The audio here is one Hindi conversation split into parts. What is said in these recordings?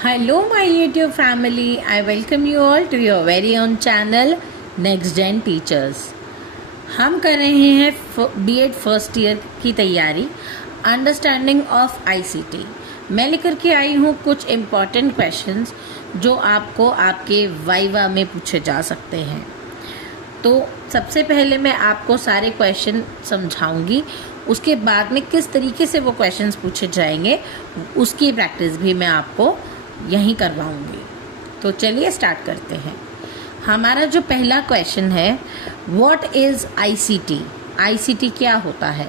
Hello, my YouTube family. I welcome you all to your very own channel Next Gen Teachers. हम कर रहे हैं बीएड फर्स्ट ईयर की तैयारी अंडरस्टैंडिंग ऑफ आईसीटी। मैं लेकर के आई हूँ कुछ इम्पॉर्टेंट क्वेश्चंस जो आपको आपके वाइवा में पूछे जा सकते हैं। तो सबसे पहले मैं आपको सारे क्वेश्चन समझाऊंगी, उसके बाद में किस तरीके से वो क्वेश्चंस पूछे जाएंगे उसकी प्रैक्टिस भी मैं आपको यहीं करवाऊंगी। तो चलिए स्टार्ट करते हैं। हमारा जो पहला क्वेश्चन है, व्हाट इज आईसीटी? आईसीटी क्या होता है?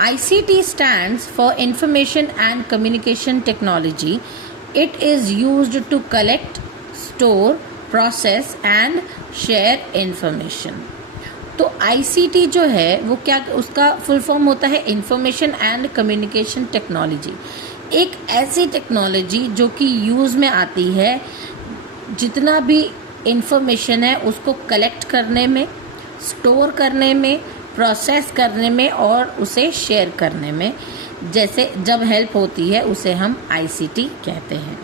ICT stands for information and communication technology. It is used to collect, store, process and share information. तो आईसीटी जो है वो क्या, उसका फुल फॉर्म होता है इंफॉर्मेशन एंड कम्युनिकेशन टेक्नोलॉजी। एक ऐसी टेक्नोलॉजी जो कि यूज़ में आती है, जितना भी इंफॉर्मेशन है उसको कलेक्ट करने में, स्टोर करने में, प्रोसेस करने में और उसे शेयर करने में, जैसे जब हेल्प होती है उसे हम आईसीटी कहते हैं।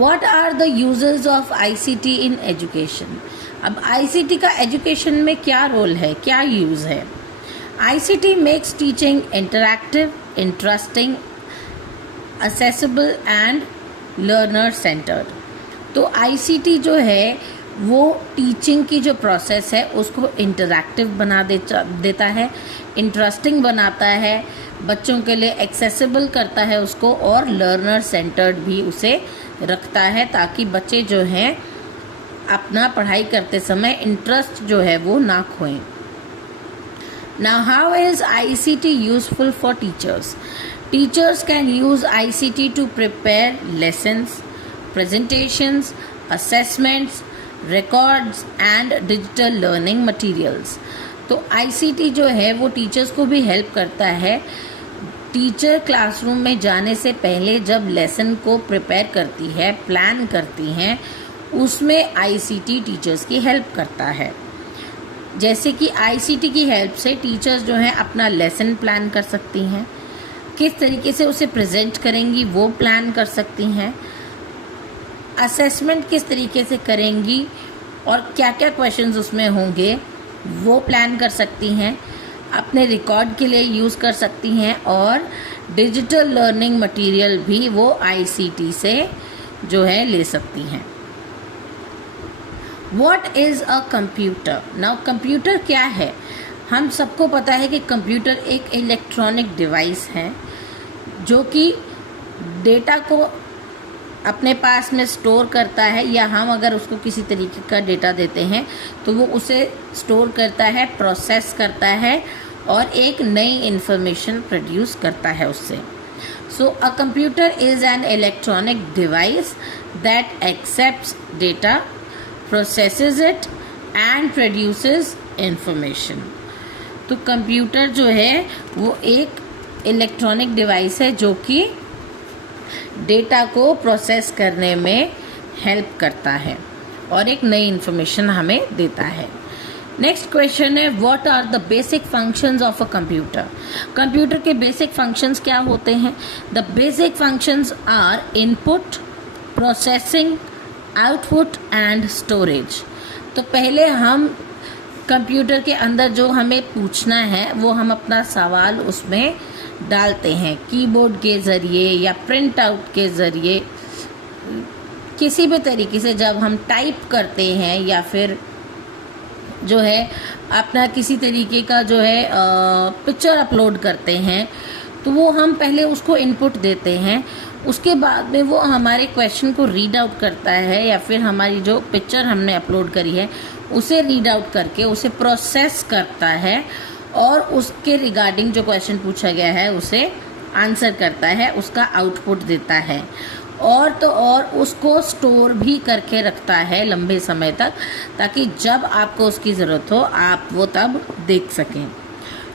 What are the uses of ICT in education? अब ICT का एजुकेशन में क्या रोल है, क्या यूज़ है? ICT makes teaching interactive, interesting, accessible and learner centered। तो ICT जो है वो टीचिंग की जो प्रोसेस है उसको इंटरैक्टिव बना देता है, इंटरेस्टिंग बनाता है, बच्चों के लिए एक्सेसिबल करता है उसको, और लर्नर सेंटर्ड भी उसे रखता है ताकि बच्चे जो हैं अपना पढ़ाई करते समय इंटरेस्ट जो है वो ना खोएं। Now how is ICT useful for teachers? Teachers can use ICT to prepare lessons, presentations, assessments, records and digital learning materials। तो ICT जो है वो टीचर्स को भी हेल्प करता है। टीचर क्लासरूम में जाने से पहले जब लेसन को प्रिपेयर करती है, प्लान करती हैं, उसमें आईसीटी टीचर्स की हेल्प करता है। जैसे कि आईसीटी की हेल्प से टीचर्स जो हैं अपना लेसन प्लान कर सकती हैं, किस तरीके से उसे प्रेजेंट करेंगी वो प्लान कर सकती हैं, असेसमेंट किस तरीके से करेंगी और क्या क्या क्वेश्चंस उसमें होंगे वो प्लान कर सकती हैं, अपने रिकॉर्ड के लिए यूज़ कर सकती हैं, और डिजिटल लर्निंग मटेरियल भी वो आईसीटी से जो है ले सकती हैं। What is a computer? Now computer क्या है? हम सबको पता है कि कंप्यूटर एक इलेक्ट्रॉनिक डिवाइस है जो कि डेटा को अपने पास में स्टोर करता है, या हम अगर उसको किसी तरीके का डेटा देते हैं तो वो उसे स्टोर करता है, प्रोसेस करता है और एक नई इंफॉर्मेशन प्रोड्यूस करता है उससे। So a computer is an electronic device that accepts data, processes it and produces information. तो कंप्यूटर जो है वो एक इलेक्ट्रॉनिक डिवाइस है जो कि डेटा को प्रोसेस करने में हेल्प करता है और एक नई इंफॉर्मेशन हमें देता है। नेक्स्ट क्वेश्चन है, what are the basic functions of a computer? Computer के बेसिक फंक्शंस क्या होते हैं? The basic functions are input, processing, output and storage. तो पहले हम कंप्यूटर के अंदर जो हमें पूछना है वो हम अपना सवाल उसमें डालते हैं कीबोर्ड के ज़रिए या प्रिंट आउट के ज़रिए, किसी भी तरीके से जब हम टाइप करते हैं या फिर जो है अपना किसी तरीके का जो है पिक्चर अपलोड करते हैं, तो वो हम पहले उसको इनपुट देते हैं, उसके बाद में वो हमारे क्वेश्चन को रीड आउट करता है या फिर हमारी जो पिक्चर हमने अपलोड करी है उसे रीड आउट करके उसे प्रोसेस करता है और उसके रिगार्डिंग जो क्वेश्चन पूछा गया है उसे आंसर करता है, उसका आउटपुट देता है, और तो और उसको स्टोर भी करके रखता है लंबे समय तक, ताकि जब आपको उसकी ज़रूरत हो आप वो तब देख सकें।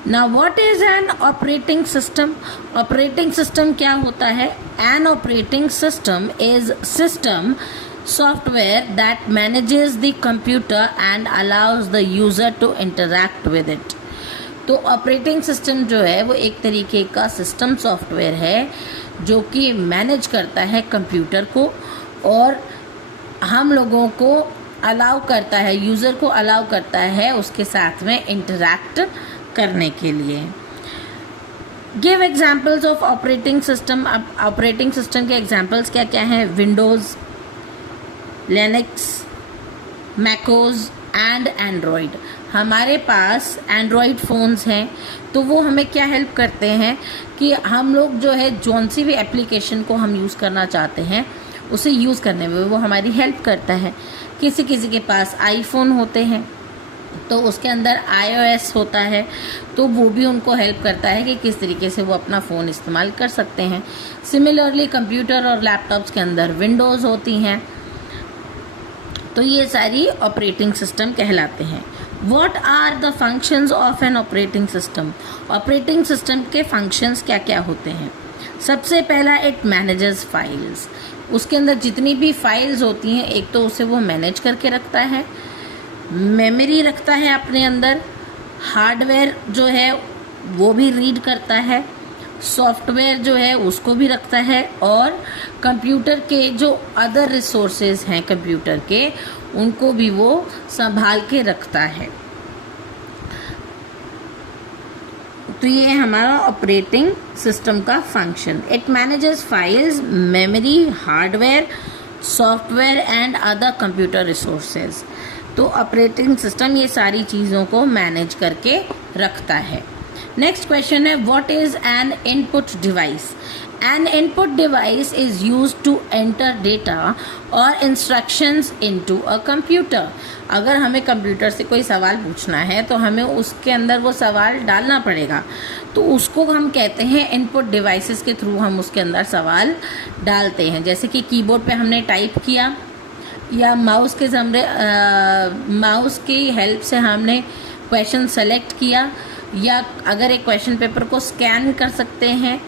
Now what is an operating system? Operating system क्या होता है? An operating system is system software that manages the computer and allows the user to interact with it। तो ऑपरेटिंग सिस्टम जो है वो एक तरीके का सिस्टम सॉफ्टवेयर है जो कि मैनेज करता है कंप्यूटर को और हम लोगों को अलाउ करता है, यूज़र को अलाउ करता है उसके साथ में इंटरैक्ट करने के लिए। Give examples of operating system. अब ऑपरेटिंग सिस्टम के एग्जाम्पल्स क्या क्या हैं? Windows, Linux, macOS and Android. हमारे पास एंड्रॉयड फ़ोन्स हैं तो वो हमें क्या हेल्प करते हैं कि हम लोग जो है जौन सी भी एप्लीकेशन को हम यूज़ करना चाहते हैं उसे यूज़ करने में वो हमारी हेल्प करता है। किसी किसी के पास आईफोन होते हैं तो उसके अंदर iOS होता है, तो वो भी उनको हेल्प करता है कि किस तरीके से वो अपना फ़ोन इस्तेमाल कर सकते हैं। सिमिलरली कंप्यूटर और लैपटॉप्स के अंदर विंडोज़ होती हैं, तो ये सारी ऑपरेटिंग सिस्टम कहलाते हैं। What are the functions of an operating system? Operating system के फंक्शंस क्या क्या होते हैं? सबसे पहला, इट मैनेजेस फाइल्स। उसके अंदर जितनी भी फाइल्स होती हैं, एक तो उसे वो मैनेज करके रखता है, मेमोरी रखता है अपने अंदर, हार्डवेयर जो है वो भी रीड करता है, सॉफ्टवेयर जो है उसको भी रखता है, और कंप्यूटर के जो अदर रिसोर्सेज हैं कंप्यूटर के उनको भी वो संभाल के रखता है। तो ये हमारा ऑपरेटिंग सिस्टम का function. It manages files, memory, hardware, software and other computer resources. तो ऑपरेटिंग सिस्टम ये सारी चीज़ों को मैनेज करके रखता है। नेक्स्ट क्वेश्चन है, what is N input device? An input device is used to enter data or instructions into a computer. अगर हमें कंप्यूटर से कोई सवाल पूछना है तो हमें उसके अंदर वो सवाल डालना पड़ेगा, तो उसको हम कहते हैं इनपुट डिवाइसेस के थ्रू हम उसके अंदर सवाल डालते हैं। जैसे कि कीबोर्ड पे हमने टाइप किया या माउस के माउस की हेल्प से हमने क्वेश्चन सेलेक्ट किया, या अगर एक क्वेश्चन पेपर को स्कैन कर सकते हैं,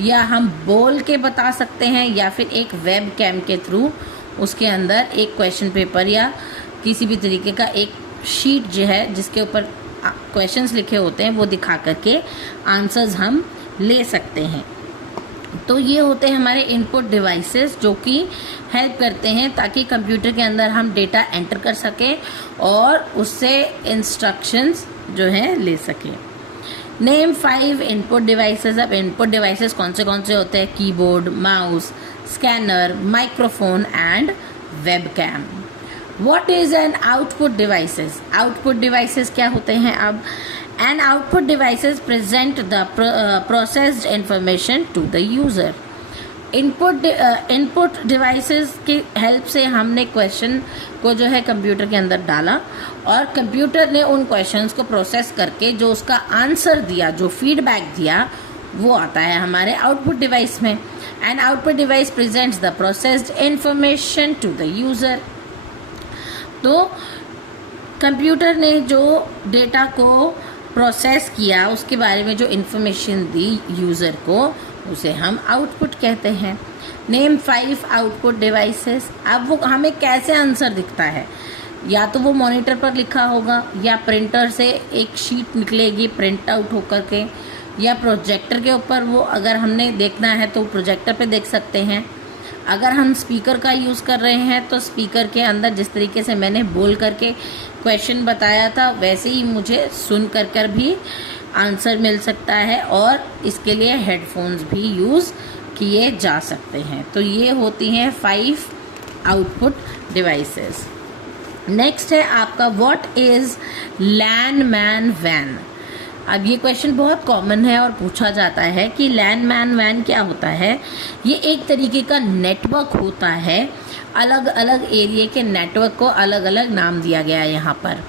या हम बोल के बता सकते हैं, या फिर एक वेब कैम के थ्रू उसके अंदर एक क्वेश्चन पेपर या किसी भी तरीके का एक शीट जो है जिसके ऊपर क्वेश्चंस लिखे होते हैं वो दिखा करके आंसर्स हम ले सकते हैं। तो ये होते हैं हमारे इनपुट डिवाइसेस जो कि हेल्प करते हैं ताकि कंप्यूटर के अंदर हम डेटा एंटर कर सकें और उससे इंस्ट्रक्शंस जो है ले सकें। Name 5 input devices. अब इनपुट डिवाइसेस कौन से होते हैं? Keyboard, mouse, scanner, microphone and webcam. What is an output devices? Output devices क्या होते हैं? अब an output devices present the processed information to the user. Input devices की हेल्प से हमने क्वेश्चन को जो है कंप्यूटर के अंदर डाला और कंप्यूटर ने उन क्वेश्चंस को प्रोसेस करके जो उसका आंसर दिया, जो फीडबैक दिया, वो आता है हमारे आउटपुट डिवाइस में। And output device presents the processed information to the user. तो कंप्यूटर ने जो डेटा को प्रोसेस किया उसके बारे में जो इन्फॉर्मेशन दी यूज़र को, उसे हम आउटपुट कहते हैं। Name 5 output devices. अब वो हमें कैसे आंसर दिखता है? या तो वो मॉनिटर पर लिखा होगा, या प्रिंटर से एक शीट निकलेगी प्रिंट आउट होकर के, या प्रोजेक्टर के ऊपर वो अगर हमने देखना है तो प्रोजेक्टर पे देख सकते हैं। अगर हम स्पीकर का यूज़ कर रहे हैं तो स्पीकर के अंदर जिस तरीके से मैंने बोल करके क्वेश्चन बताया था वैसे ही मुझे सुन कर भी आंसर मिल सकता है, और इसके लिए हेडफोन्स भी यूज़ किए जा सकते हैं। तो ये होती हैं 5 आउटपुट डिवाइसेस। नेक्स्ट है आपका व्हाट इज़ लैन मैन वैन। अब ये क्वेश्चन बहुत कॉमन है और पूछा जाता है कि लैन मैन वैन क्या होता है। ये एक तरीके का नेटवर्क होता है, अलग अलग एरिया के नेटवर्क को अलग अलग नाम दिया गया है यहाँ पर।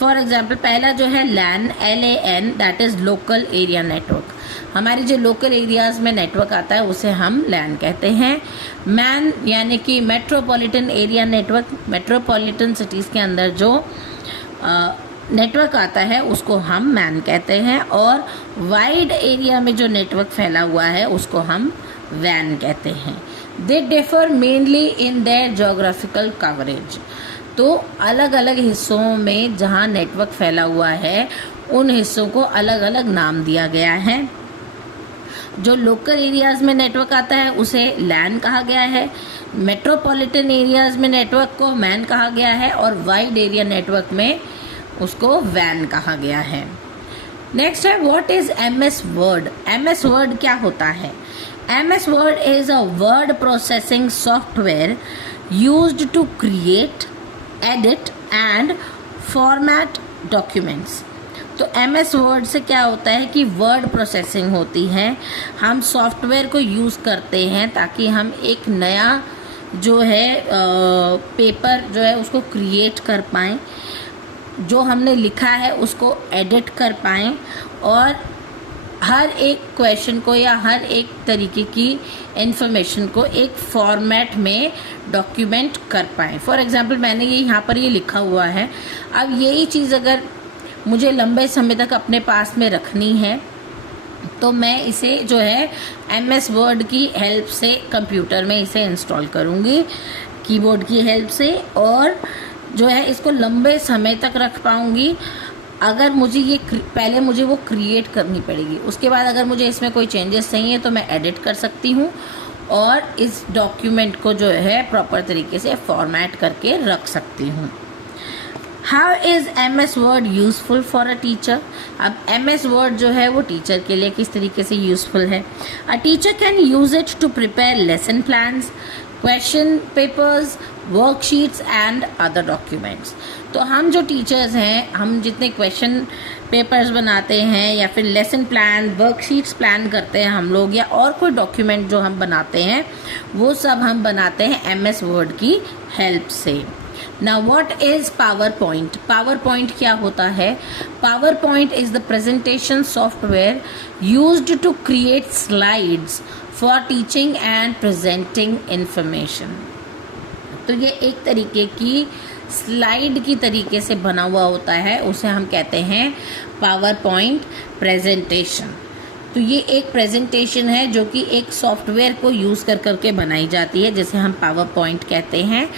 फॉर एग्जाम्पल पहला जो है लैन, LAN, that is local area network. हमारे जो लोकल एरियाज़ में नेटवर्क आता है उसे हम लैन कहते हैं। मैन यानी कि metropolitan area network, metropolitan cities के अंदर जो नेटवर्क आता है उसको हम मैन कहते हैं, और वाइड एरिया में जो नेटवर्क फैला हुआ है उसको हम वैन कहते हैं। They differ mainly in their geographical coverage. तो अलग अलग हिस्सों में जहाँ नेटवर्क फैला हुआ है उन हिस्सों को अलग अलग नाम दिया गया है। जो लोकल एरियाज़ में नेटवर्क आता है उसे लैन कहा गया है, मेट्रोपॉलिटन एरियाज़ में नेटवर्क को मैन कहा गया है, और वाइड एरिया नेटवर्क में उसको वैन कहा गया है। नेक्स्ट है what is MS word. MS word क्या होता है? MS word is a word processing software used to create, edit and format documents. तो MS वर्ड से क्या होता है कि वर्ड प्रोसेसिंग होती है। हम सॉफ्टवेयर को यूज़ करते हैं ताकि हम एक नया जो है पेपर जो है उसको क्रिएट कर पाएँ, जो हमने लिखा है उसको एडिट कर पाएँ, और हर एक क्वेश्चन को या हर एक तरीके की इंफॉर्मेशन को एक फॉर्मेट में डॉक्यूमेंट कर पाएँ। फॉर एग्जांपल मैंने ये यहाँ पर ये लिखा हुआ है, अब यही चीज़ अगर मुझे लंबे समय तक अपने पास में रखनी है तो मैं इसे जो है MS वर्ड की हेल्प से कंप्यूटर में इसे इंस्टॉल करूँगी कीबोर्ड की हेल्प से, और जो है इसको लंबे समय तक रख पाऊँगी। अगर मुझे ये पहले मुझे वो क्रिएट करनी पड़ेगी, उसके बाद अगर मुझे इसमें कोई चेंजेस चाहिए तो मैं एडिट कर सकती हूँ और इस डॉक्यूमेंट को जो है प्रॉपर तरीके से फॉर्मेट करके रख सकती हूँ। How is MS word useful for a teacher. अब MS वर्ड जो है वो टीचर के लिए किस तरीके से यूज़फुल है। A teacher can use it to prepare lesson plans, question papers, worksheets and other documents. तो हम जो टीचर्स हैं, हम जितने क्वेश्चन पेपर्स बनाते हैं या फिर लेसन प्लान, वर्कशीट्स प्लान करते हैं हम लोग, या और कोई डॉक्यूमेंट जो हम बनाते हैं वो सब हम बनाते हैं MS वर्ड की हेल्प से। Now what is PowerPoint? PowerPoint क्या होता है? PowerPoint is the presentation software used to create slides for teaching and presenting information. तो ये एक तरीके की स्लाइड की तरीके से बना हुआ होता है, उसे हम कहते हैं PowerPoint प्रेजेंटेशन। तो ये एक प्रेजेंटेशन है जो कि एक सॉफ्टवेयर को यूज़ कर करके बनाई जाती है, जिसे हम PowerPoint कहते हैं,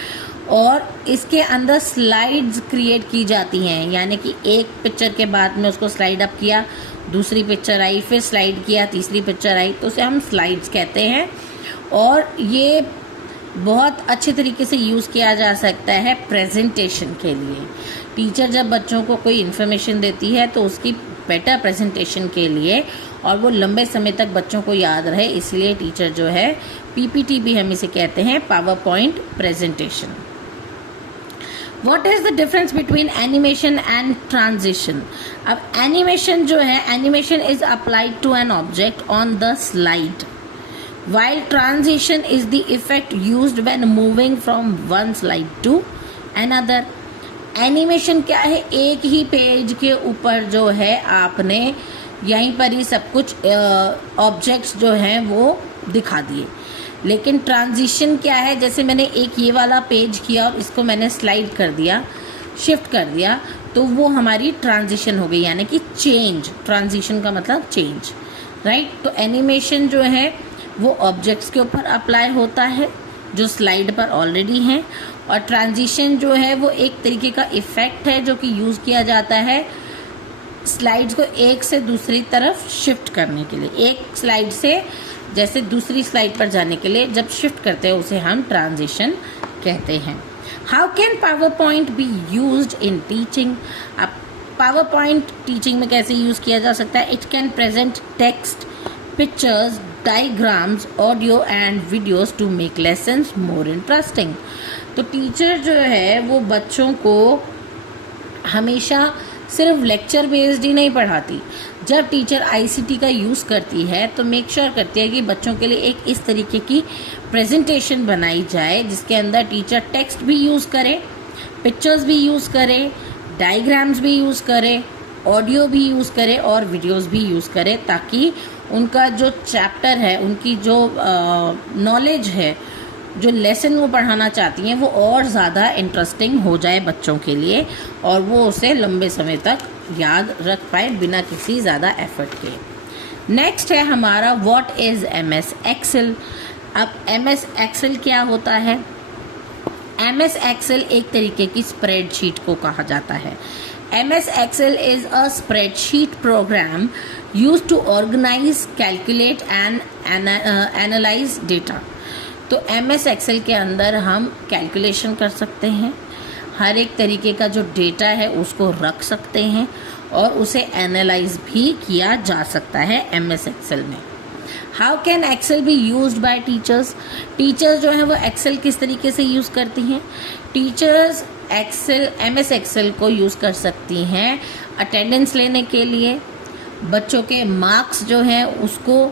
और इसके अंदर स्लाइड्स क्रिएट की जाती हैं। यानी कि एक पिक्चर के बाद में उसको स्लाइड अप किया, दूसरी पिक्चर आई, फिर स्लाइड किया, तीसरी पिक्चर आई, तो उसे हम स्लाइड्स कहते हैं। और ये बहुत अच्छे तरीके से यूज़ किया जा सकता है प्रेजेंटेशन के लिए। टीचर जब बच्चों को कोई इन्फॉर्मेशन देती है तो उसकी बेटर प्रेजेंटेशन के लिए, और वो लंबे समय तक बच्चों को याद रहे, इसलिए टीचर जो है PPT भी हम इसे कहते हैं, PowerPoint presentation. What is the difference between animation and transition? अब animation जो है, animation is applied to an object on the slide, while transition is the effect used when moving from one slide to another. Animation क्या है? एक ही पेज के ऊपर जो है आपने यहीं पर ही सब कुछ ऑब्जेक्ट्स जो हैं वो दिखा दिए। लेकिन ट्रांजिशन क्या है? जैसे मैंने एक ये वाला पेज किया और इसको मैंने स्लाइड कर दिया, शिफ्ट कर दिया, तो वो हमारी ट्रांजिशन हो गई, यानी कि चेंज। ट्रांजिशन का मतलब चेंज, राइट। तो एनिमेशन जो है वो ऑब्जेक्ट्स के ऊपर अप्लाई होता है जो स्लाइड पर ऑलरेडी हैं, और ट्रांजिशन जो है वो एक तरीके का इफ़ेक्ट है जो कि यूज़ किया जाता है स्लाइड्स को एक से दूसरी तरफ शिफ्ट करने के लिए। एक स्लाइड से जैसे दूसरी स्लाइड पर जाने के लिए जब शिफ्ट करते हैं उसे हम ट्रांजिशन कहते हैं। How can PowerPoint be used in teaching. अब PowerPoint टीचिंग में कैसे यूज़ किया जा सकता है? It can present text, pictures, diagrams, audio and videos to make lessons more interesting. तो टीचर जो है वो बच्चों को हमेशा सिर्फ लेक्चर बेस्ड ही नहीं पढ़ाती। जब टीचर ICT का यूज़ करती है तो मेक श्योर करती है कि बच्चों के लिए एक इस तरीके की प्रेजेंटेशन बनाई जाए जिसके अंदर टीचर टेक्स्ट भी यूज़ करे, पिक्चर्स भी यूज़ करे, डायग्राम्स भी यूज़ करे, ऑडियो भी यूज़ करे और वीडियोस भी यूज़ करे, ताकि उनका जो चैप्टर है, उनकी जो नॉलेज है, जो लेसन वो पढ़ाना चाहती हैं वो और ज़्यादा इंटरेस्टिंग हो जाए बच्चों के लिए, और वो उसे लंबे समय तक याद रख पाए बिना किसी ज़्यादा एफर्ट के। नेक्स्ट है हमारा व्हाट इज़ MS एक्सेल। अब MS एक्सेल क्या होता है? MS एक्सेल एक तरीके की स्प्रेडशीट को कहा जाता है। MS Excel is a spreadsheet program use to organise, calculate and analyse data. तो MS एक्सेल के अंदर हम कैलकुलेशन कर सकते हैं, हर एक तरीके का जो डेटा है उसको रख सकते हैं और उसे एनालाइज भी किया जा सकता है MS एक्सेल में। How can Excel be used by teachers? Teachers जो है वो एक्सेल किस तरीके से यूज़ करती हैं? टीचर्स एक्सेल, MS एक्सेल को यूज़ कर सकती हैं अटेंडेंस लेने के लिए, बच्चों के मार्क्स जो हैं उसको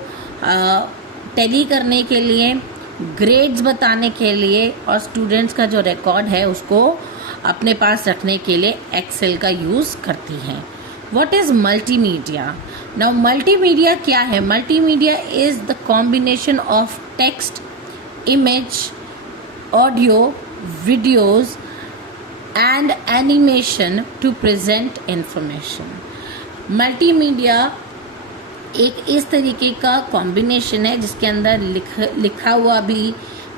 टैली करने के लिए, ग्रेड्स बताने के लिए और स्टूडेंट्स का जो रिकॉर्ड है उसको अपने पास रखने के लिए एक्सेल का यूज़ करती हैं। What is multimedia? Now multimedia क्या है? Multimedia is the combination of text, image, audio, videos and animation to present information. Multimedia एक इस तरीके का कॉम्बिनेशन है जिसके अंदर लिखा हुआ भी,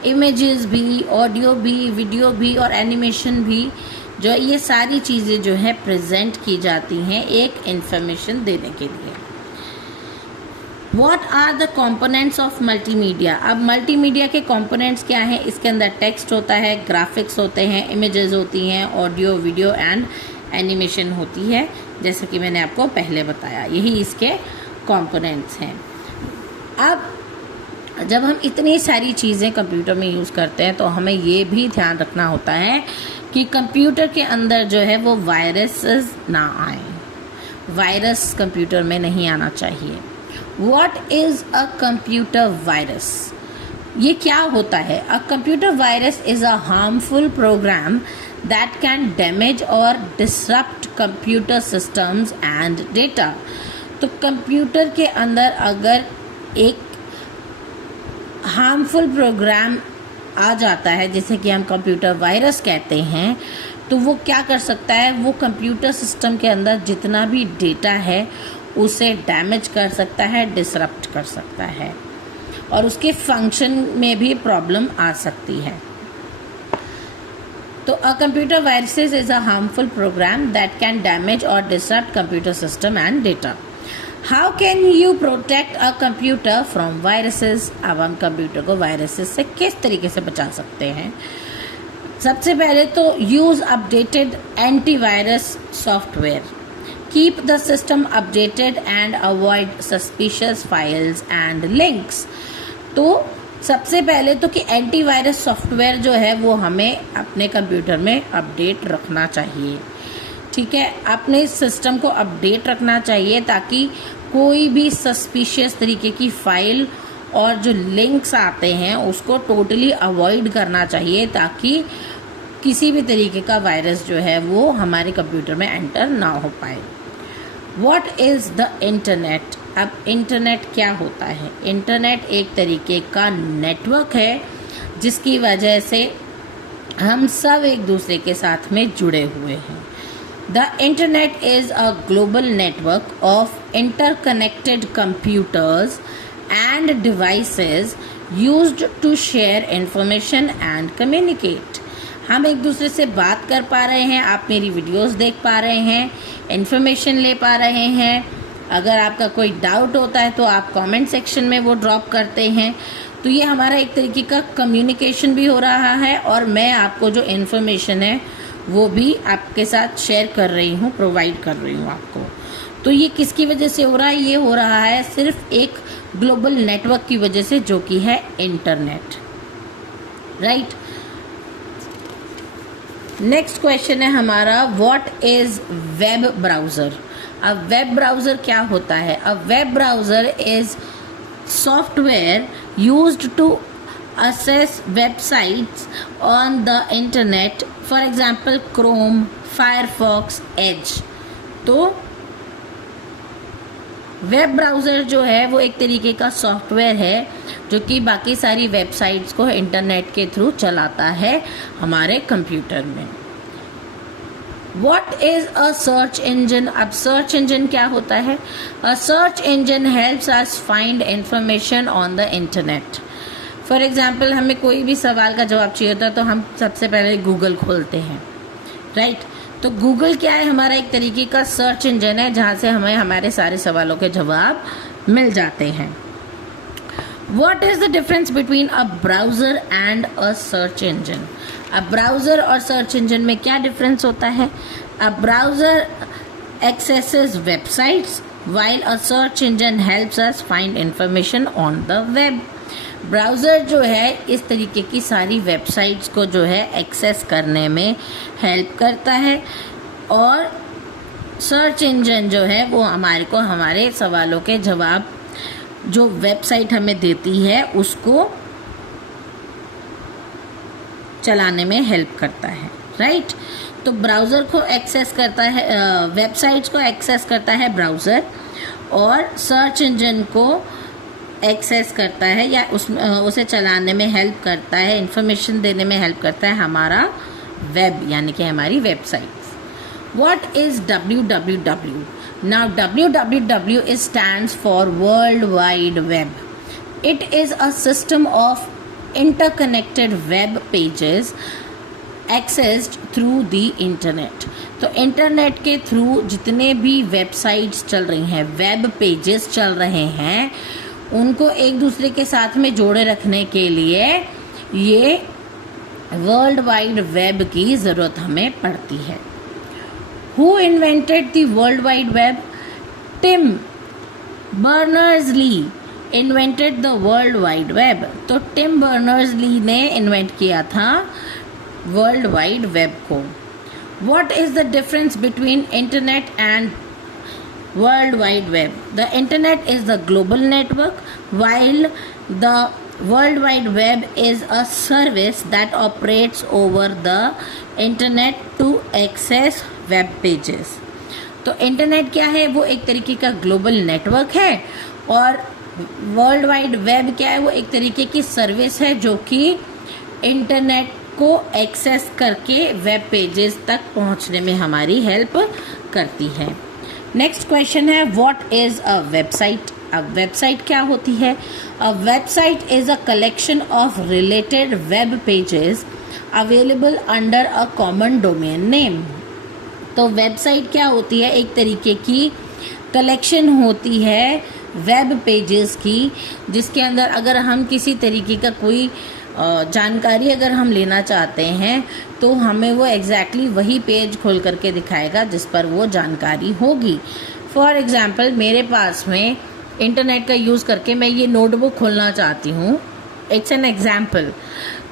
इमेजेस भी, ऑडियो भी, वीडियो भी और एनिमेशन भी, जो ये सारी चीज़ें जो है प्रेजेंट की जाती हैं एक इंफॉर्मेशन देने के लिए। What are the components of multimedia? अब मल्टीमीडिया के कंपोनेंट्स क्या हैं? इसके अंदर टेक्स्ट होता है, ग्राफिक्स होते हैं, इमेजेस होती हैं, ऑडियो, वीडियो एंड एनिमेशन होती है, जैसा कि मैंने आपको पहले बताया। यही इसके कंपोनेंट्स हैं। अब जब हम इतनी सारी चीज़ें कंप्यूटर में यूज़ करते हैं तो हमें ये भी ध्यान रखना होता है कि कंप्यूटर के अंदर जो है वो वायरसेस ना आए। वायरस कंप्यूटर में नहीं आना चाहिए। What is a computer virus? ये क्या होता है? A computer virus is a harmful program that can damage or disrupt computer systems and data. तो कंप्यूटर के अंदर अगर एक हार्मफुल प्रोग्राम आ जाता है जिसे कि हम कंप्यूटर वायरस कहते हैं, तो वो क्या कर सकता है? वो कंप्यूटर सिस्टम के अंदर जितना भी डेटा है उसे डैमेज कर सकता है, डिसरप्ट कर सकता है और उसके फंक्शन में भी प्रॉब्लम आ सकती है। तो a computer viruses is a harmful program that can damage or disrupt computer system and data. How can you protect a computer from viruses? अब हम कंप्यूटर को वायरसेस से किस तरीके से बचा सकते हैं? सबसे पहले तो use updated antivirus software, keep the system updated and avoid suspicious files and links. तो सबसे पहले तो कि एंटीवायरस सॉफ्टवेयर जो है वो हमें अपने कंप्यूटर में अपडेट रखना चाहिए। ठीक है, अपने सिस्टम को अपडेट रखना चाहिए ताकि कोई भी सस्पिशियस तरीके की फाइल और जो लिंक्स आते हैं उसको टोटली अवॉइड करना चाहिए ताकि किसी भी तरीके का वायरस जो है वो हमारे कंप्यूटर में एंटर ना हो पाए। What is the internet? अब इंटरनेट क्या होता है? इंटरनेट एक तरीके का नेटवर्क है जिसकी वजह से हम सब एक दूसरे के साथ में जुड़े हुए हैं। The internet is a global network of interconnected computers and devices used to share information and communicate. हम एक दूसरे से बात कर पा रहे हैं, आप मेरी वीडियोस देख पा रहे हैं, इन्फॉर्मेशन ले पा रहे हैं। अगर आपका कोई डाउट होता है तो आप कमेंट सेक्शन में वो ड्रॉप करते हैं। तो ये हमारा एक तरीके का कम्युनिकेशन भी हो रहा है और मैं आपको जो इन्फॉर्मेशन है वो भी आपके साथ शेयर कर रही हूँ, प्रोवाइड कर रही हूँ आपको। तो ये किसकी वजह से हो रहा है? ये हो रहा है सिर्फ एक ग्लोबल नेटवर्क की वजह से जो कि है इंटरनेट, राइट। नेक्स्ट क्वेश्चन है हमारा, व्हाट इज वेब ब्राउज़र? अब वेब ब्राउज़र क्या होता है? A web browser is software used to access websites on the internet, for example Chrome, Firefox, Edge। तो वेब ब्राउज़र जो है वो एक तरीके का सॉफ्टवेयर है जो कि बाकी सारी वेबसाइट्स को इंटरनेट के थ्रू चलाता है हमारे कंप्यूटर में। What is a search engine? अब सर्च इंजन क्या होता है? A search engine helps us find information on the internet। For example हमें कोई भी सवाल का जवाब चाहिए होता है तो हम सबसे पहले गूगल खोलते हैं, राइट। तो गूगल क्या है? हमारा एक तरीके का सर्च इंजन है जहाँ से हमें हमारे सारे सवालों के जवाब मिल जाते हैं। What is the difference between a browser and a search engine? अब ब्राउज़र और सर्च इंजन में क्या डिफरेंस होता है? A browser accesses websites while a search engine helps us find information on the web. Browser जो है इस तरीके की सारी वेबसाइट्स को जो है एक्सेस करने में हेल्प करता है, और सर्च इंजन जो है वो हमारे सवालों के जवाब जो वेबसाइट हमें देती है उसको चलाने में हेल्प करता है, राइट। तो ब्राउज़र को एक्सेस करता है, वेबसाइट्स को एक्सेस करता है ब्राउज़र, और सर्च इंजन को एक्सेस करता है या उसे चलाने में हेल्प करता है, इंफॉर्मेशन देने में हेल्प करता है हमारा वेब यानी कि हमारी websites. What is www? Now www stands for World Wide Web. It is a system of interconnected web pages accessed through the internet. तो इंटरनेट के थ्रू जितने भी वेबसाइट्स चल रही हैं, वेब पेजेस चल रहे हैं, उनको एक दूसरे के साथ में जोड़े रखने के लिए ये वर्ल्ड वाइड वेब की ज़रूरत हमें पड़ती है। Who invented the World Wide Web? Tim Berners-Lee invented the World Wide Web. तो टिम बर्नर्स-ली ने इन्वेंट किया था वर्ल्ड वाइड वेब को। What is the difference between internet and World Wide Web? The internet is the global network, while the World Wide Web is a service that operates over the internet to access web pages. तो इंटरनेट क्या है? वो एक तरीके का ग्लोबल नेटवर्क है, और वर्ल्ड वाइड वेब क्या है? वो एक तरीके की सर्विस है जो कि इंटरनेट को एक्सेस करके वेब पेजेस तक पहुंचने में हमारी हेल्प करती है। नेक्स्ट क्वेश्चन है, व्हाट इज़ अ वेबसाइट? अब वेबसाइट क्या होती है? A website is a collection of related web pages available under a common domain name. तो वेबसाइट क्या होती है? एक तरीके की कलेक्शन होती है वेब पेजेस की, जिसके अंदर अगर हम किसी तरीके का कोई जानकारी अगर हम लेना चाहते हैं तो हमें वो एग्जैक्टली वही पेज खोल करके दिखाएगा जिस पर वो जानकारी होगी। फॉर एग्जांपल, मेरे पास में इंटरनेट का यूज़ करके मैं ये नोटबुक खोलना चाहती हूँ, इट्स एन एग्जाम्पल।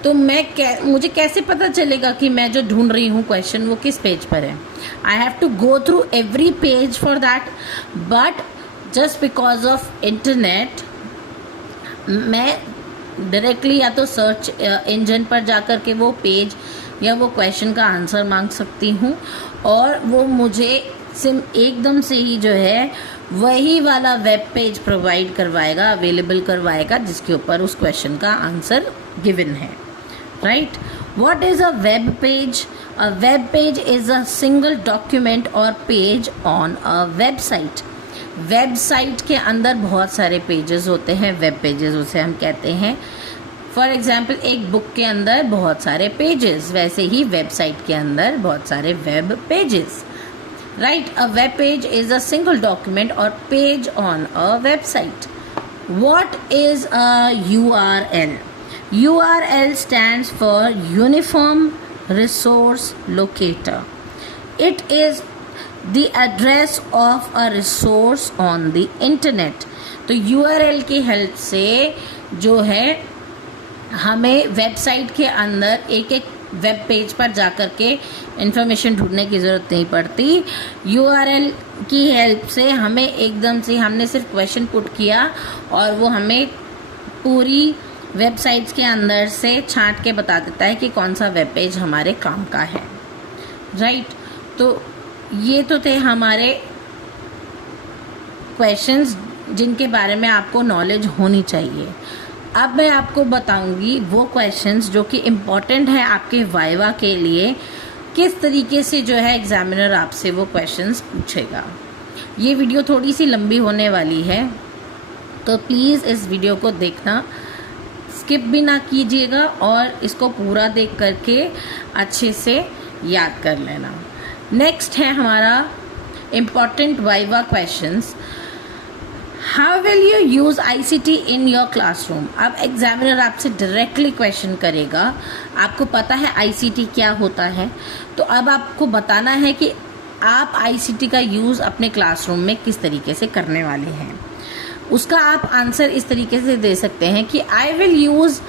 तो मुझे कैसे पता चलेगा कि मैं जो ढूंढ रही हूँ क्वेश्चन वो किस पेज पर है? I have to go through every page for that, but just because of internet मैं डायरेक्टली या तो सर्च इंजन पर जाकर के वो पेज या वो क्वेश्चन का आंसर मांग सकती हूँ, और वो मुझे एकदम से ही जो है वही वाला वेब पेज प्रोवाइड करवाएगा, अवेलेबल करवाएगा, जिसके ऊपर उस क्वेश्चन का आंसर गिवन है, right. What is a web page? A web page is a single document or page on a website. Website के अंदर बहुत सारे पेजेस होते हैं, वेब पेजेस उसे हम कहते हैं। फॉर एग्जाम्पल, एक बुक के अंदर बहुत सारे पेजेस, वैसे ही वेबसाइट के अंदर बहुत सारे web pages, right. A web page is a single document or page on a website. What is a URL? URL stands for Uniform Resource Locator. It is the address of a resource on the internet. तो URL की हेल्प से जो है हमें वेबसाइट के अंदर एक एक वेब पेज पर जाकर के इंफॉर्मेशन ढूंढने की ज़रूरत नहीं पड़ती। URL की हेल्प से हमें एकदम से हमने सिर्फ क्वेश्चन पुट किया और वो हमें पूरी वेबसाइट्स के अंदर से छांट के बता देता है कि कौन सा वेब पेज हमारे काम का है, राइट। तो ये तो थे हमारे क्वेश्चंस जिनके बारे में आपको नॉलेज होनी चाहिए। अब मैं आपको बताऊंगी वो क्वेश्चंस जो कि इम्पॉर्टेंट है आपके वाइवा के लिए, किस तरीके से जो है एग्जामिनर आपसे वो क्वेश्चंस पूछेगा। ये वीडियो थोड़ी सी लंबी होने वाली है, तो प्लीज़ इस वीडियो को देखना, स्किप भी ना कीजिएगा और इसको पूरा देख करके अच्छे से याद कर लेना। नेक्स्ट है हमारा important viva questions. How will you use ICT in your classroom. अब एग्जामिनर आपसे डायरेक्टली क्वेश्चन करेगा, आपको पता है ICT क्या होता है, तो अब आपको बताना है कि आप ICT का यूज़ अपने क्लासरूम में किस तरीके से करने वाले हैं। उसका आप आंसर इस तरीके से दे सकते हैं कि I will use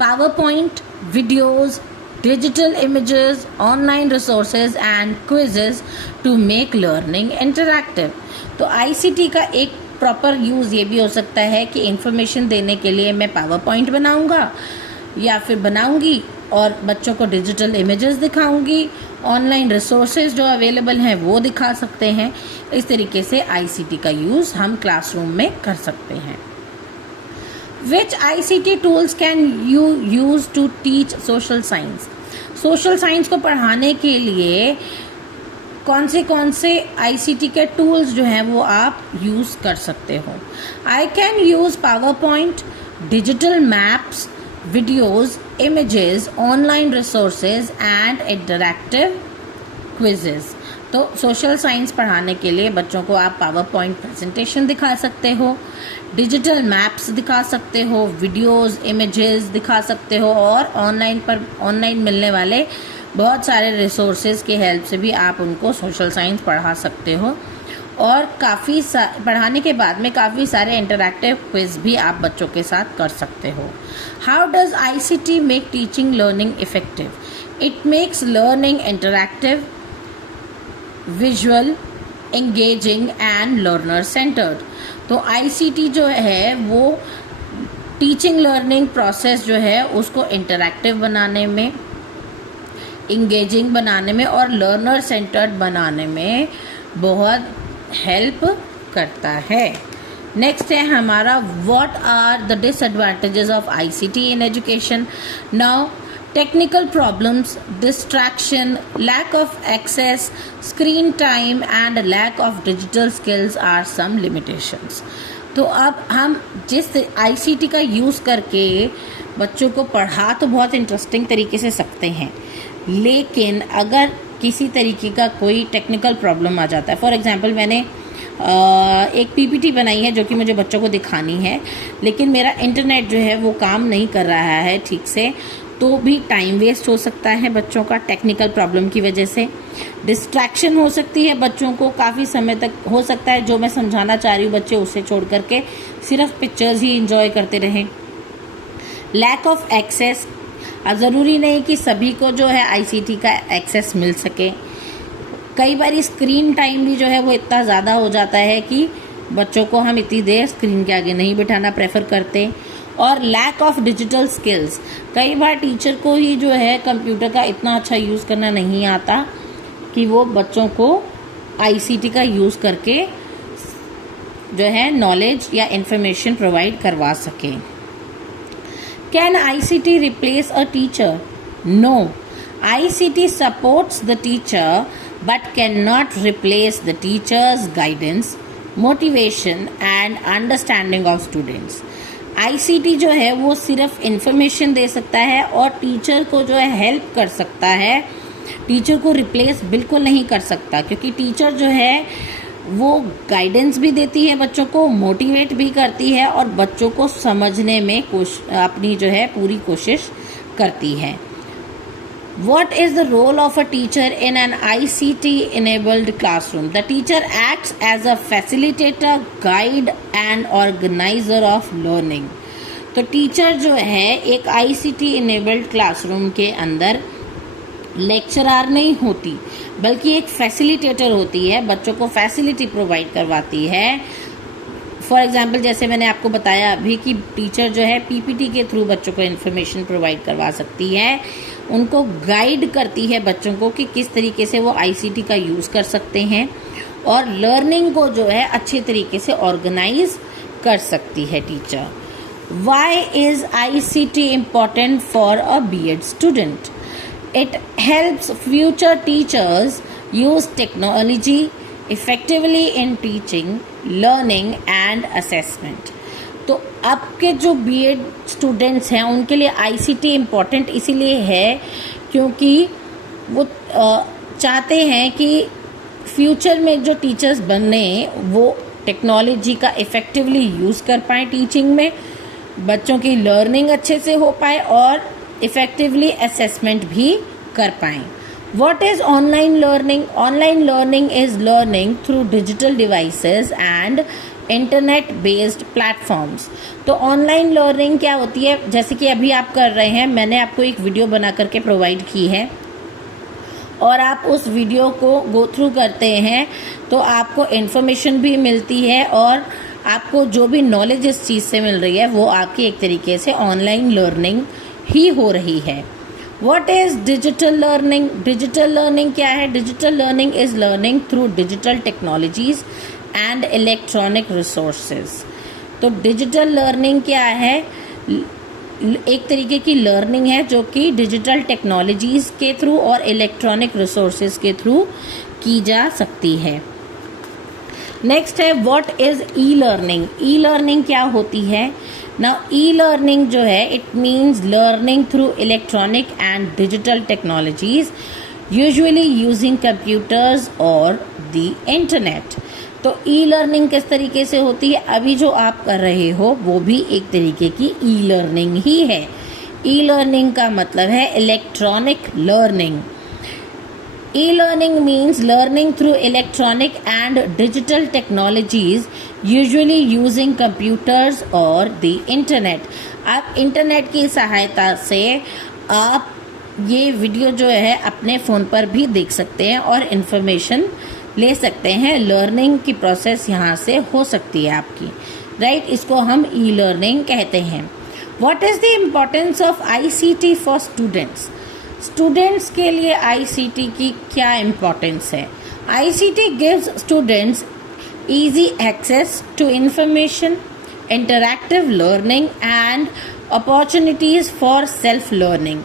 PowerPoint, videos, digital images, online resources and quizzes to make learning interactive। तो ICT का एक प्रॉपर यूज़ ये भी हो सकता है कि इंफॉर्मेशन देने के लिए मैं PowerPoint बनाऊंगा या फिर बनाऊंगी और बच्चों को डिजिटल इमेजेस दिखाऊंगी, ऑनलाइन रिसोर्सेज जो अवेलेबल हैं वो दिखा सकते हैं। इस तरीके से ICT का यूज़ हम क्लासरूम में कर सकते हैं। Which ICT tools can you use to teach social science? Social science को पढ़ाने के लिए कौन से ICT के टूल्स जो हैं वो आप यूज़ कर सकते हो। I can use PowerPoint, digital maps, videos, images, online resources and interactive quizzes. तो सोशल साइंस पढ़ाने के लिए बच्चों को आप PowerPoint प्रेजेंटेशन दिखा सकते हो, डिजिटल मैप्स दिखा सकते हो, वीडियोस, इमेजेस दिखा सकते हो और ऑनलाइन मिलने वाले बहुत सारे रिसोर्सेज की हेल्प से भी आप उनको सोशल साइंस पढ़ा सकते हो। और पढ़ाने के बाद में काफ़ी सारे इंटरैक्टिव क्विज भी आप बच्चों के साथ कर सकते हो। How does ICT make teaching learning effective? It makes learning interactive, visual, engaging and learner centred. तो ICT जो है वो टीचिंग लर्निंग प्रोसेस जो है उसको इंटरैक्टिव बनाने में, इंगेजिंग बनाने में और लर्नर सेंटर्ड बनाने में बहुत हेल्प करता है। नेक्स्ट है हमारा what are the disadvantages of ICT in education. Now technical problems, distraction, lack of access, screen time and lack of digital skills are some limitations। तो अब हम जिस ICT का यूज़ करके बच्चों को पढ़ा तो बहुत इंटरेस्टिंग तरीके से सकते हैं, लेकिन अगर किसी तरीके का कोई टेक्निकल प्रॉब्लम आ जाता है, फॉर एग्जांपल मैंने एक PPT बनाई है जो कि मुझे बच्चों को दिखानी है, लेकिन मेरा इंटरनेट जो है वो काम नहीं कर रहा है ठीक से, तो भी टाइम वेस्ट हो सकता है बच्चों का टेक्निकल प्रॉब्लम की वजह से। डिस्ट्रैक्शन हो सकती है बच्चों को, काफ़ी समय तक हो सकता है जो मैं समझाना चाह रही हूँ बच्चे उसे छोड़ करके सिर्फ पिक्चर्स ही इंजॉय करते रहें। लैक ऑफ एक्सेस, ज़रूरी नहीं कि सभी को जो है ICT का एक्सेस मिल सके। कई बार स्क्रीन टाइम भी जो है वो इतना ज़्यादा हो जाता है कि बच्चों को हम इतनी देर स्क्रीन के आगे नहीं बिठाना प्रेफर करते। और लैक ऑफ डिजिटल स्किल्स, कई बार टीचर को ही जो है कंप्यूटर का इतना अच्छा यूज़ करना नहीं आता कि वो बच्चों को ICT का यूज़ करके जो है नॉलेज या इंफॉर्मेशन प्रोवाइड करवा सके। Can ICT replace a teacher? No, ICT supports the teacher but can not replace the teacher's guidance, motivation and understanding of students. ICT जो है वो सिर्फ इंफॉर्मेशन दे सकता है और टीचर को जो है हेल्प कर सकता है, टीचर को रिप्लेस बिल्कुल नहीं कर सकता, क्योंकि टीचर जो है वो गाइडेंस भी देती है बच्चों को, मोटिवेट भी करती है और बच्चों को समझने में अपनी जो है पूरी कोशिश करती है। What is the role of a teacher in an ICT-enabled classroom? The teacher acts as a facilitator, guide and organizer of learning। तो टीचर जो है एक ICT-enabled classroom के अंदर लेक्चरार नहीं होती, बल्कि एक फैसिलिटेटर होती है, बच्चों को फैसिलिटी प्रोवाइड करवाती है। फॉर एग्जाम्पल जैसे मैंने आपको बताया अभी कि टीचर जो है PPT के थ्रू बच्चों को इन्फॉर्मेशन प्रोवाइड करवा सकती है, उनको गाइड करती है बच्चों को कि किस तरीके से वो ICT का यूज़ कर सकते हैं और लर्निंग को जो है अच्छे तरीके से ऑर्गेनाइज कर सकती है teacher. Why is ICT important for a BEd student? It helps future teachers use technology effectively in teaching, learning and assessment. तो आपके जो BEd स्टूडेंट्स हैं उनके लिए ICT इम्पॉर्टेंट इसीलिए है क्योंकि वो चाहते हैं कि फ्यूचर में जो टीचर्स बनने वो टेक्नोलॉजी का इफ़ेक्टिवली यूज़ कर पाएँ टीचिंग में, बच्चों की लर्निंग अच्छे से हो पाए और इफ़ेक्टिवली असेसमेंट भी कर पाएँ। What is online learning? Online learning is learning through digital devices and internet based platforms. तो ऑनलाइन लर्निंग क्या होती है, जैसे कि अभी आप कर रहे हैं, मैंने आपको एक वीडियो बना करके प्रोवाइड की है और आप उस वीडियो को गो थ्रू करते हैं तो आपको इन्फॉर्मेशन भी मिलती है और आपको जो भी नॉलेज इस चीज़ से मिल रही है वो आपकी एक तरीके से ऑनलाइन लर्निंग ही हो रही है। What is digital learning? Digital learning क्या है? Digital learning is learning through digital technologies and electronic resources. तो digital learning क्या है? एक तरीके की लर्निंग है जो कि डिजिटल टेक्नोलॉजीज के थ्रू और इलेक्ट्रॉनिक रिसोर्सेज के थ्रू की जा सकती है। नेक्स्ट है what is e learning. E learning क्या होती है? Now e-learning जो है it means learning through electronic and digital technologies usually using computers or the internet। तो e-learning किस तरीके से होती है? अभी जो आप कर रहे हो वो भी एक तरीके की e-learning ही है। e-learning का मतलब है electronic learning। E-learning means learning through electronic and digital technologies usually using computers or the internet। आप इंटरनेट की सहायता से आप ये वीडियो जो है अपने फ़ोन पर भी देख सकते हैं और इन्फॉर्मेशन ले सकते हैं। लर्निंग की प्रोसेस यहाँ से हो सकती है आपकी, राइट? इसको हम ई लर्निंग कहते हैं। What is the importance of ICT for students. Students के लिए ICT की क्या इम्पोर्टेंस है? ICT gives students easy access to information, interactive learning and opportunities for self learning।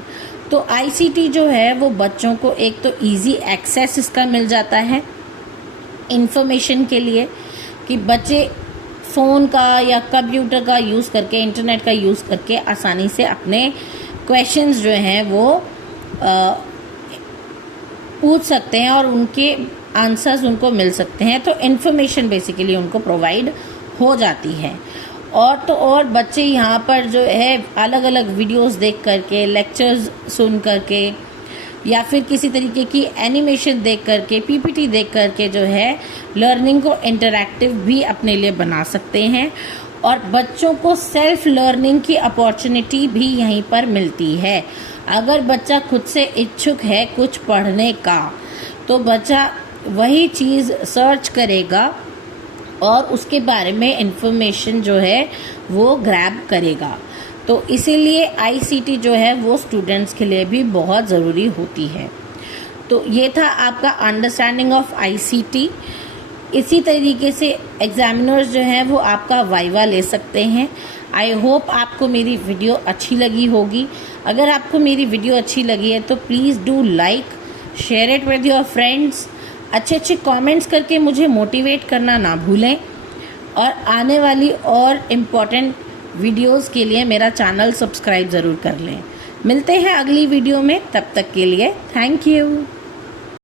तो ICT जो है वो बच्चों को एक तो easy access इसका मिल जाता है इंफॉर्मेशन के लिए कि बच्चे फ़ोन का या कंप्यूटर का यूज़ करके, इंटरनेट का यूज़ करके आसानी से अपने क्वेश्चंस जो हैं वो पूछ सकते हैं और उनके आंसर्स उनको मिल सकते हैं। तो इन्फॉर्मेशन बेसिकली उनको प्रोवाइड हो जाती है। और तो और बच्चे यहाँ पर जो है अलग अलग वीडियोस देख करके, लेक्चर्स सुन करके या फिर किसी तरीके की एनिमेशन देख करके, PPT देख करके जो है लर्निंग को इंटरैक्टिव भी अपने लिए बना सकते हैं और बच्चों को सेल्फ लर्निंग की अपॉर्चुनिटी भी यहीं पर मिलती है। अगर बच्चा खुद से इच्छुक है कुछ पढ़ने का तो बच्चा वही चीज़ सर्च करेगा और उसके बारे में इंफॉर्मेशन जो है वो ग्रैब करेगा। तो इसीलिए ICT जो है वो स्टूडेंट्स के लिए भी बहुत ज़रूरी होती है। तो ये था आपका अंडरस्टैंडिंग ऑफ ICT। इसी तरीके से एग्जामिनर्स जो हैं वो आपका वाइवा ले सकते हैं। आई होप आपको मेरी वीडियो अच्छी लगी होगी। अगर आपको मेरी वीडियो अच्छी लगी है तो please do like, share it with your friends. अच्छे अच्छे कमेंट्स करके मुझे मोटिवेट करना ना भूलें और आने वाली और इम्पोर्टेंट वीडियोस के लिए मेरा चैनल सब्सक्राइब ज़रूर कर लें। मिलते हैं अगली वीडियो में, तब तक के लिए थैंक यू।